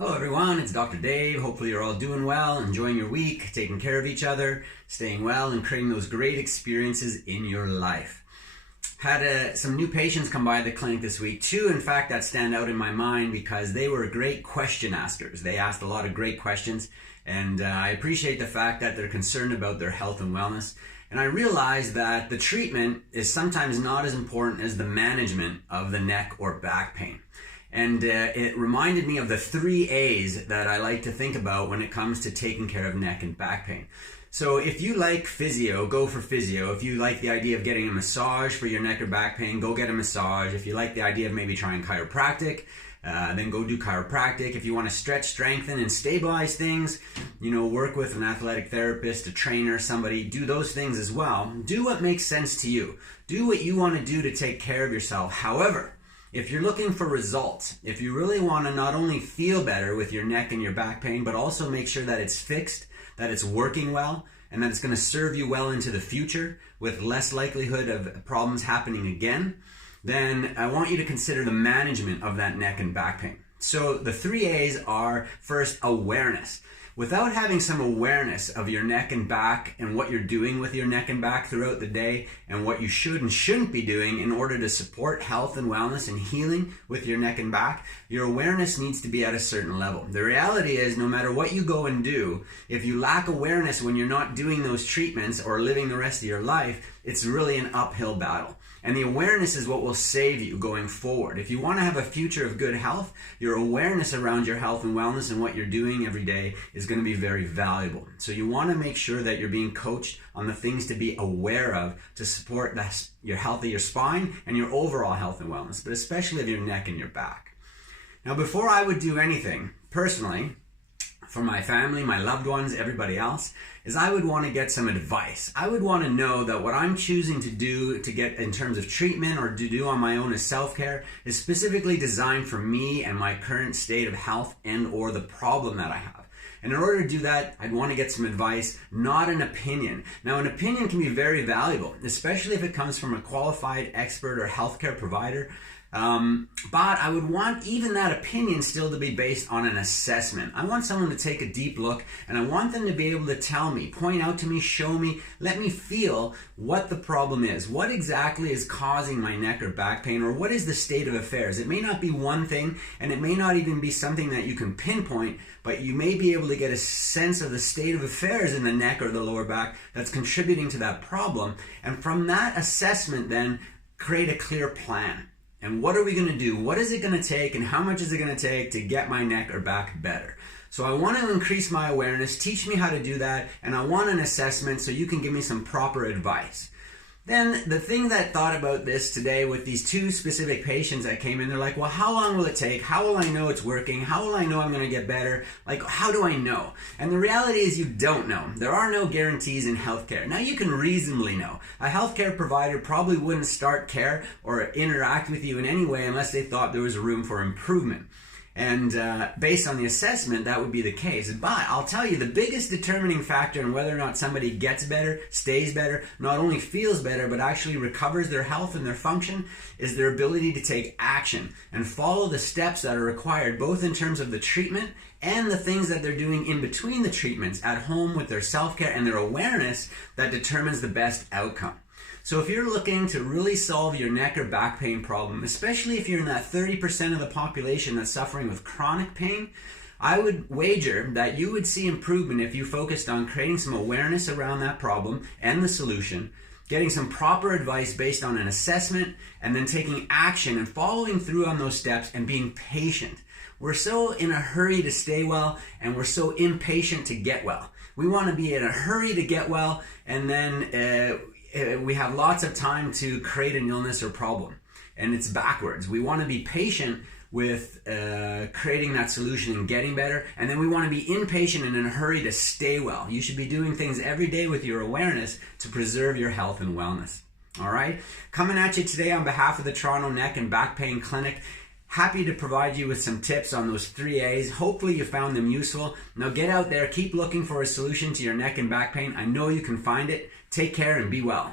Hello everyone, it's Dr. Dave. Hopefully you're all doing well, enjoying your week, taking care of each other, staying well, and creating those great experiences in your life. Had some new patients come by the clinic this week. Two, in fact, that stand out in my mind because they were great question askers. They asked a lot of great questions, and I appreciate the fact that they're concerned about their health and wellness. And I realized that the treatment is sometimes not as important as the management of the neck or back pain. And it reminded me of the 3 A's that I like to think about when it comes to taking care of neck and back pain. So if you like physio, go for physio. If you like the idea of getting a massage for your neck or back pain, go get a massage. If you like the idea of maybe trying chiropractic, then go do chiropractic. If you want to stretch, strengthen, and stabilize things, work with an athletic therapist, a trainer, somebody, do those things as well. Do what makes sense to you. Do what you want to do to take care of yourself. However, if you're looking for results, if you really want to not only feel better with your neck and your back pain, but also make sure that it's fixed, that it's working well, and that it's going to serve you well into the future with less likelihood of problems happening again, then I want you to consider the management of that neck and back pain. So the 3 A's are, first, awareness. Without having some awareness of your neck and back and what you're doing with your neck and back throughout the day and what you should and shouldn't be doing in order to support health and wellness and healing with your neck and back, your awareness needs to be at a certain level. The reality is, no matter what you go and do, if you lack awareness when you're not doing those treatments or living the rest of your life, it's really an uphill battle. And the awareness is what will save you going forward. If you want to have a future of good health, your awareness around your health and wellness and what you're doing every day is going to be very valuable. So you want to make sure that you're being coached on the things to be aware of to support your health of your spine and your overall health and wellness, but especially of your neck and your back. Now, before I would do anything, personally, for my family, my loved ones, everybody else, is I would want to get some advice. I would want to know that what I'm choosing to do to get in terms of treatment or to do on my own as self-care is specifically designed for me and my current state of health and or the problem that I have. And in order to do that, I'd want to get some advice, not an opinion. Now, an opinion can be very valuable, especially if it comes from a qualified expert or healthcare provider. But I would want even that opinion still to be based on an assessment. I want someone to take a deep look, and I want them to be able to tell me, point out to me, show me, let me feel what the problem is. What exactly is causing my neck or back pain, or what is the state of affairs? It may not be one thing, and it may not even be something that you can pinpoint, but you may be able to get a sense of the state of affairs in the neck or the lower back that's contributing to that problem. And from that assessment, then, create a clear plan. And what are we going to do? What is it going to take and how much is it going to take to get my neck or back better? So I want to increase my awareness, teach me how to do that, and I want an assessment so you can give me some proper advice. Then the thing that thought about this today with these 2 specific patients that came in, they're like, well, how long will it take? How will I know it's working? How will I know I'm going to get better? Like, how do I know? And the reality is you don't know. There are no guarantees in healthcare. Now, you can reasonably know. A healthcare provider probably wouldn't start care or interact with you in any way unless they thought there was room for improvement. And based on the assessment, that would be the case. But I'll tell you, the biggest determining factor in whether or not somebody gets better, stays better, not only feels better, but actually recovers their health and their function is their ability to take action and follow the steps that are required, both in terms of the treatment and the things that they're doing in between the treatments at home with their self-care and their awareness that determines the best outcome. So if you're looking to really solve your neck or back pain problem, especially if you're in that 30% of the population that's suffering with chronic pain, I would wager that you would see improvement if you focused on creating some awareness around that problem and the solution, getting some proper advice based on an assessment, and then taking action and following through on those steps and being patient. We're so in a hurry to stay well, and we're so impatient to get well. We want to be in a hurry to get well, and then we have lots of time to create an illness or problem, and it's backwards. We want to be patient with creating that solution and getting better, and then we want to be impatient and in a hurry to stay well. You should be doing things every day with your awareness to preserve your health and wellness. All right? Coming at you today on behalf of the Toronto Neck and Back Pain Clinic. Happy to provide you with some tips on those 3 A's. Hopefully you found them useful. Now get out there, keep looking for a solution to your neck and back pain. I know you can find it. Take care and be well.